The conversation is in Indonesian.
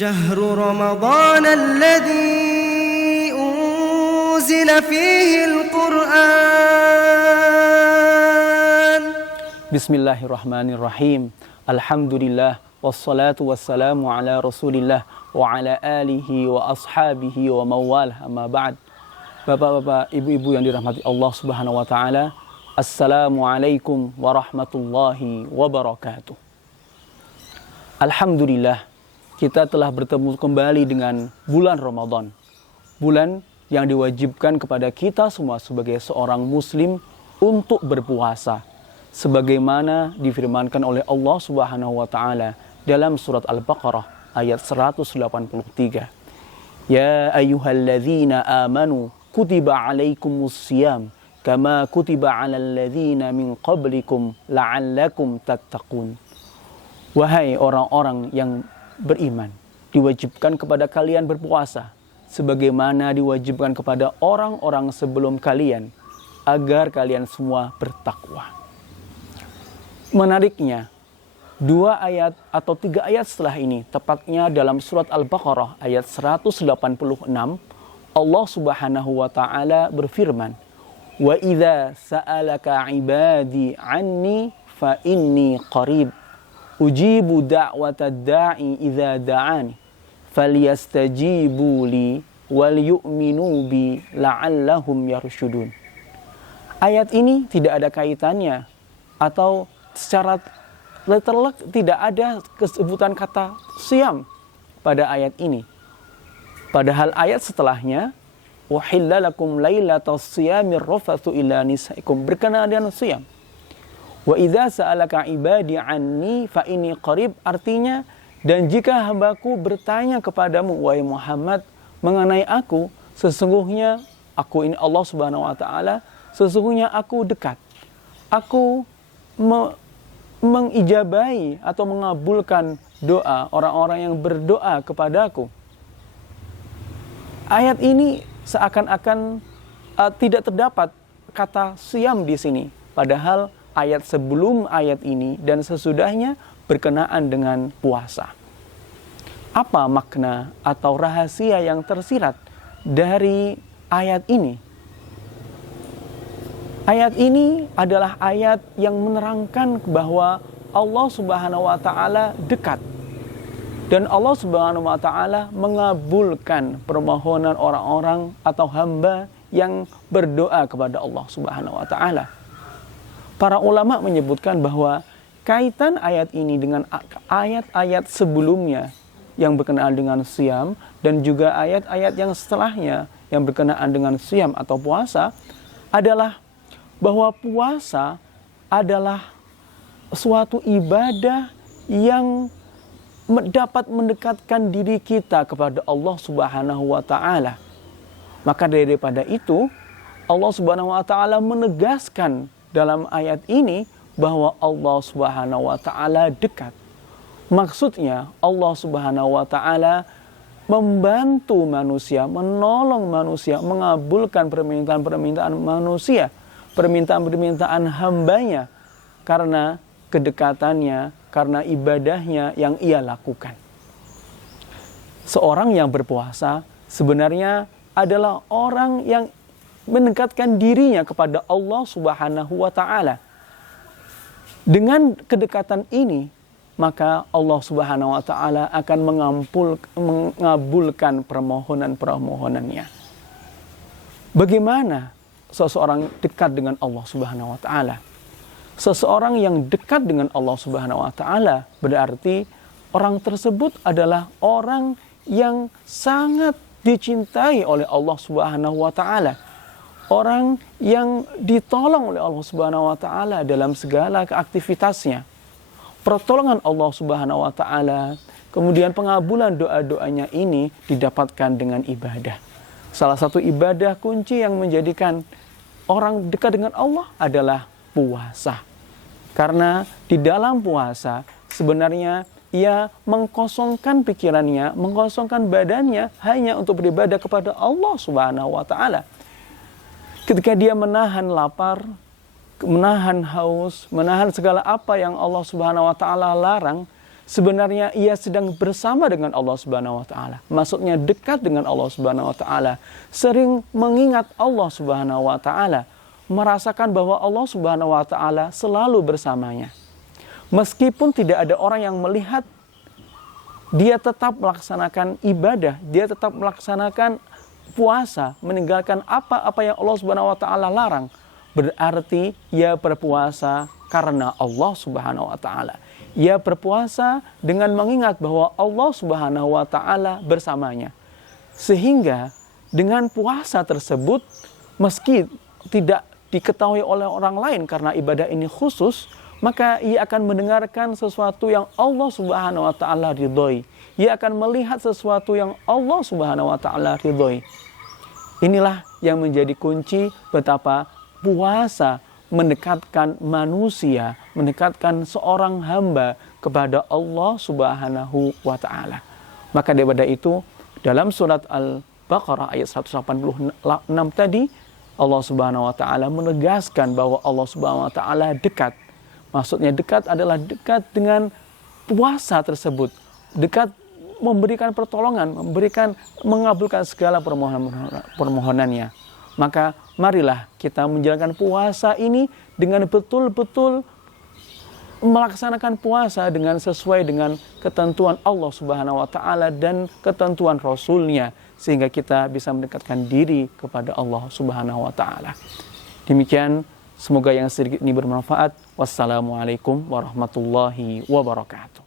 شهر رمضان الذي أنزل فيه القرآن. بسم الله الرحمن الرحيم. الحمد لله والصلاة والسلام على رسول الله وعلى آله وأصحابه ومواله. Amma ba'd. Bapak-bapak, ibu-ibu yang dirahmati Allah Subhanahu wa taala, Assalamualaikum warahmatullahi wabarakatuh. Alhamdulillah, kita telah bertemu kembali dengan bulan Ramadan. Bulan yang diwajibkan kepada kita semua sebagai seorang muslim untuk berpuasa, sebagaimana difirmankan oleh Allah Subhanahu wa taala dalam surat Al-Baqarah ayat 183. Ya ayyuhalladzina amanu kutiba alaikumus siyam kama kutiba alal ladzina min qablikum la'allakum tattaqun. Wahai orang-orang yang beriman, diwajibkan kepada kalian berpuasa sebagaimana diwajibkan kepada orang-orang sebelum kalian, agar kalian semua bertakwa. Menariknya, 2 ayat atau 3 ayat setelah ini, tepatnya dalam surat Al-Baqarah ayat 186, Allah Subhanahu wa taala berfirman, "Wa idza sa'alaka 'ibadi 'anni fa inni qarib ujibu da'watad da'i idza da'ani falyastajibu li wal yu'minu bi la'allahum yarshudun." Ayat ini tidak ada kaitannya atau secara literal tidak ada kesebutan kata siam pada ayat ini. Padahal ayat setelahnya, "Uhilla lakum lailatas siyamir rafathu ila nisaikum," berkenaan dengan siam. "Wa idza sa'alaka ibadi anni fa inni qarib," artinya, dan jika hambaku bertanya kepadamu wahai Muhammad mengenai aku, sesungguhnya aku ini Allah Subhanahu wa taala, sesungguhnya aku dekat. Aku mengijabahi atau mengabulkan doa orang-orang yang berdoa kepadaku. Ayat ini seakan-akan tidak terdapat kata siam di sini, padahal ayat sebelum ayat ini dan sesudahnya berkenaan dengan puasa. Apa makna atau rahasia yang tersirat dari ayat ini? Ayat ini adalah ayat yang menerangkan bahwa Allah Subhanahu wa taala dekat. Dan Allah Subhanahu wa taala mengabulkan permohonan orang-orang atau hamba yang berdoa kepada Allah Subhanahu wa taala. Para ulama menyebutkan bahwa kaitan ayat ini dengan ayat-ayat sebelumnya yang berkenaan dengan siam dan juga ayat-ayat yang setelahnya yang berkenaan dengan siam atau puasa adalah bahwa puasa adalah suatu ibadah yang dapat mendekatkan diri kita kepada Allah Subhanahu wa taala. Maka daripada itu, Allah Subhanahu wa taala menegaskan dalam ayat ini bahwa Allah Subhanahu wa taala dekat. Maksudnya Allah Subhanahu wa taala membantu manusia, menolong manusia, mengabulkan permintaan-permintaan manusia, permintaan-permintaan hambanya karena kedekatannya, karena ibadahnya yang ia lakukan. Seorang yang berpuasa sebenarnya adalah orang yang mendekatkan dirinya kepada Allah Subhanahu wa taala. Dengan kedekatan ini, maka Allah Subhanahu wa taala akan mengabulkan permohonan-permohonannya. Bagaimana seseorang dekat dengan Allah Subhanahu wa taala? Seseorang yang dekat dengan Allah Subhanahu wa taala berarti orang tersebut adalah orang yang sangat dicintai oleh Allah Subhanahu wa taala. Orang yang ditolong oleh Allah Subhanahu wa taala dalam segala aktivitasnya. Pertolongan Allah Subhanahu wa taala, kemudian pengabulan doa-doanya ini didapatkan dengan ibadah. Salah satu ibadah kunci yang menjadikan orang dekat dengan Allah adalah puasa. Karena di dalam puasa sebenarnya ia mengkosongkan pikirannya, mengkosongkan badannya hanya untuk beribadah kepada Allah Subhanahu wa taala. Ketika dia menahan lapar, menahan haus, menahan segala apa yang Allah Subhanahu wa taala larang, sebenarnya ia sedang bersama dengan Allah Subhanahu wa taala. Maksudnya dekat dengan Allah Subhanahu wa taala, sering mengingat Allah Subhanahu wa taala, merasakan bahwa Allah Subhanahu wa taala selalu bersamanya. Meskipun tidak ada orang yang melihat, dia tetap melaksanakan ibadah, dia tetap melaksanakan puasa, meninggalkan apa-apa yang Allah Subhanahu wa taala larang. Berarti ia berpuasa karena Allah Subhanahu wa taala. Ia berpuasa dengan mengingat bahwa Allah Subhanahu wa taala bersamanya. Sehingga dengan puasa tersebut, meski tidak diketahui oleh orang lain karena ibadah ini khusus, maka ia akan mendengarkan sesuatu yang Allah Subhanahu wa taala ridhoi. Ia akan melihat sesuatu yang Allah Subhanahu wa taala ridhoi. Inilah yang menjadi kunci betapa puasa mendekatkan manusia, mendekatkan seorang hamba kepada Allah Subhanahu wa taala. Maka daripada itu, dalam surat Al-Baqarah ayat 186 tadi, Allah Subhanahu wa taala menegaskan bahwa Allah Subhanahu wa taala dekat. Maksudnya dekat adalah dekat dengan puasa tersebut, dekat memberikan pertolongan, mengabulkan segala permohonannya. Maka marilah kita menjalankan puasa ini dengan betul-betul melaksanakan puasa dengan sesuai dengan ketentuan Allah Subhanahu wa taala dan ketentuan Rasul-Nya, sehingga kita bisa mendekatkan diri kepada Allah Subhanahu wa taala. Demikian, semoga yang sedikit ini bermanfaat. Wassalamualaikum warahmatullahi wabarakatuh.